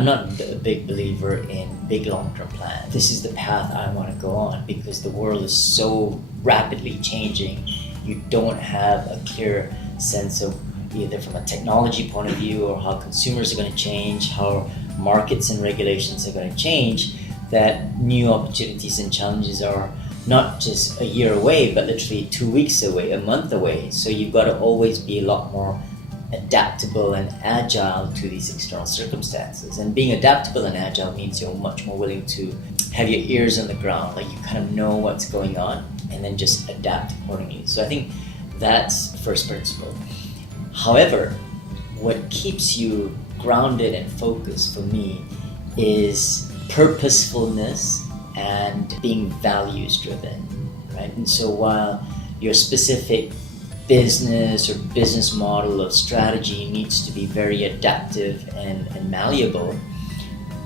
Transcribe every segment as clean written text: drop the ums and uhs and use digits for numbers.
I'm not a big believer in big long-term plans. This is the path I want to go on because the world is so rapidly changing. You don't have a clear sense of either from a technology point of view or how consumers are going to change, how markets and regulations are going to change, that new opportunities and challenges are not just a year away, but literally 2 weeks away, a month away. So you've got to always be a lot more adaptable and agile to these external circumstances. And being adaptable and agile means you're much more willing to have your ears on the ground, like you kind of know what's going on and then just adapt accordingly. So I think that's first principle. However, what keeps you grounded and focused for me is purposefulness and being values driven, right? And so while your specific business or business model or strategy needs to be very adaptive and malleable,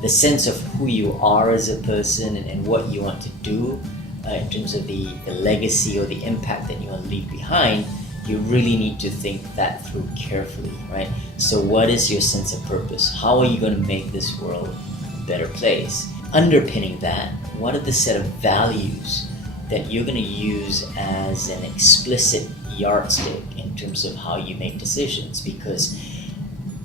the sense of who you are as a person and what you want to do in terms of the legacy or the impact that you want to leave behind, you really need to think that through carefully, right? So what is your sense of purpose? How are you going to make this world a better place? Underpinning that, what are the set of values that you're going to use as an explicit yardstick in terms of how you make decisions? Because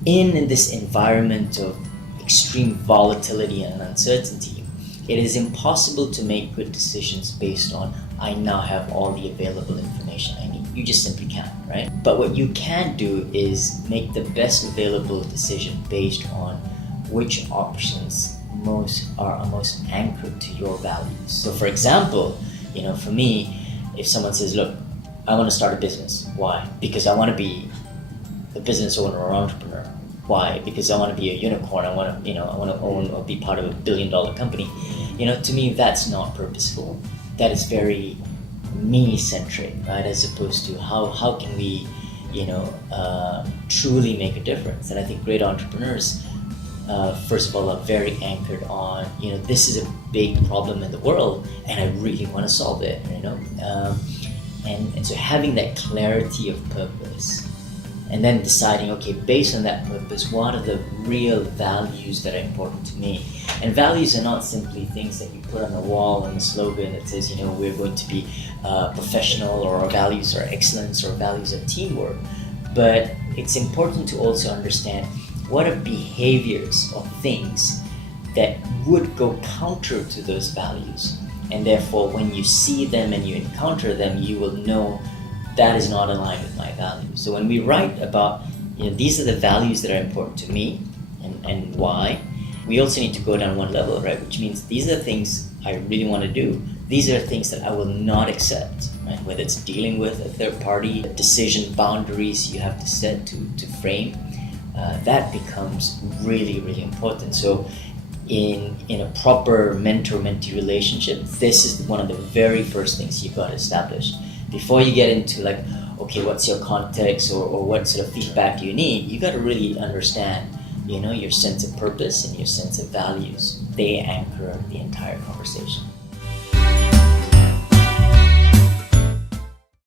in this environment of extreme volatility and uncertainty, it is impossible to make good decisions based on, I now have all the available information I need. You just simply can't, right? But what you can do is make the best available decision based on which options are most anchored to your values. So for example, for me, if someone says, look, I want to start a business. Why? Because I want to be a business owner or entrepreneur. Why? Because I want to be a unicorn. I want to own or be part of $1 billion company. To me, that's not purposeful. That is very me-centric, right? As opposed to how can we, truly make a difference? And I think great entrepreneurs, first of all, are very anchored on, this is a big problem in the world, and I really want to solve it. And so having that clarity of purpose, and then deciding, okay, based on that purpose, what are the real values that are important to me? And values are not simply things that you put on the wall and a slogan that says, we're going to be professional, or our values are excellence, or values are teamwork. But it's important to also understand what are behaviors or things that would go counter to those values. And therefore, when you see them and you encounter them, you will know that is not aligned with my values. So when we write about, these are the values that are important to me and why, we also need to go down one level, right? Which means these are the things I really want to do. These are things that I will not accept, right? Whether it's dealing with a third party, decision boundaries you have to set to frame, that becomes really, really important. So in a proper mentor-mentee relationship, this is one of the very first things you've got to establish. Before you get into like, okay, what's your context or what sort of feedback do you need, you got to really understand, your sense of purpose and your sense of values. They anchor the entire conversation.